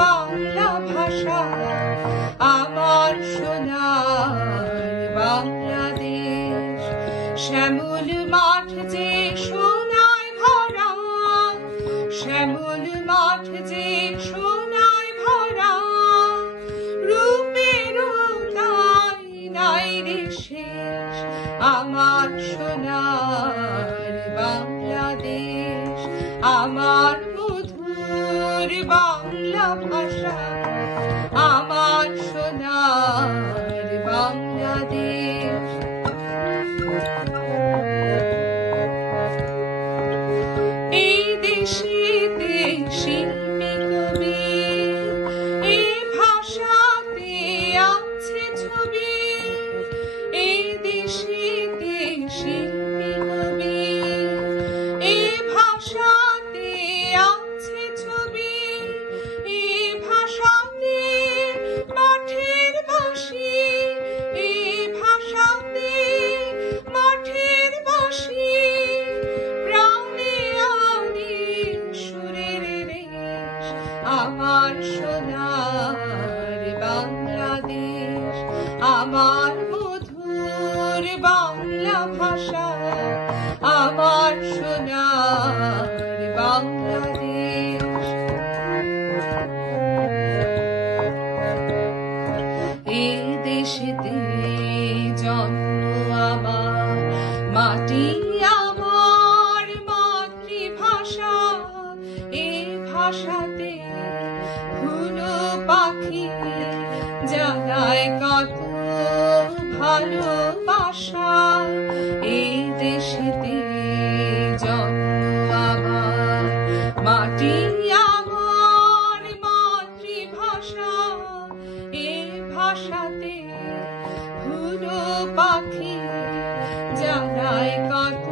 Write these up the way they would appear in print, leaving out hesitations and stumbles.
বাংলা ভাষা আমার সোনার বাংলাদেশ। শ্যামল মাঠ যে সোনায় ভরা, শ্যামল মাঠ যে সোনায় ভরা, রূপেরও তাই নাই রে শেষ আমার সোনার বাংলাদেশ। আমার মধুর বাংলা ভাষা আমার সোনার বাংলাদেশ। এই দেশেতে শিল্পী কবি, এই ভাষাতে আছে ছবি। এই দেশেতে শিল্পী কবি, এই ভাষাতে আছে ছবি। এই ভাষাতে মাঠের বাঁশি, এই ভাষাতে মাঠের বাঁশি, প্রাণে আনি সুরের রেশ আমার সোনার বাংলাদেশ। আমার মধুর বাংলা ভাষা আমার সোনার বাংলাদেশ। এই দেশেতে জন্ম আমার, মাটি আমার মাতৃভাষা। এই ভাষাতে ফুল পাখি জানায় কত ভালোবাসা। এই দেশেতে জন্ম আমার, মাটি আমার মাতৃভাষা। এই ভাষাতে ফুল পাখি জানায় কত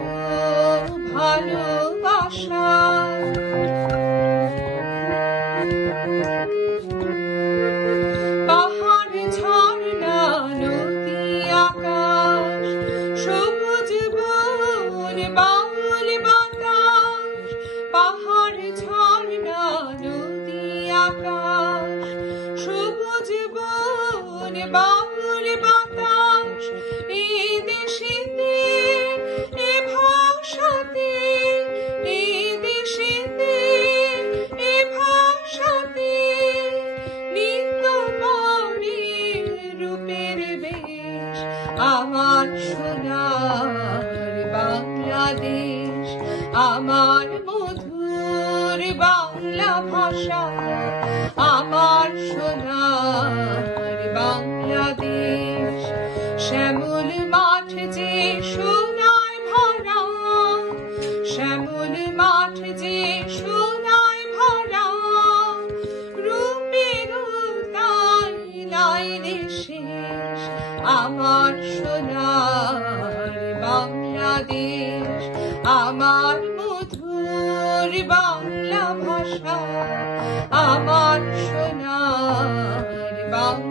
ভালোবাসা। পাহাড় ঝর্ণা নদী আকাশ, সবুজ বন বাউল বাতাস। পাহাড় ঝর্ণা নদী আকাশ, সবুজ বন বাউল বাতাস। এই দেশেতে এ ভাষাতে, এই দেশেতে এ ভাষাতে নিত্য পড়ি রূপের বেশ আমার সোনার বাংলাদেশ। আমার মধুর বাংলা ভাষা আমার সোনার বাংলাদেশ। শ্যামল মাঠ যে সোনায় ভরা, শ্যামল মাঠ যে সোনায় ভরা, রূপেরও তাই নাই রে শেষ আমার সোনার বাংলাদেশ। আমার মধুর বাংলা ভাষা আমার সোনার বাংলাদেশ।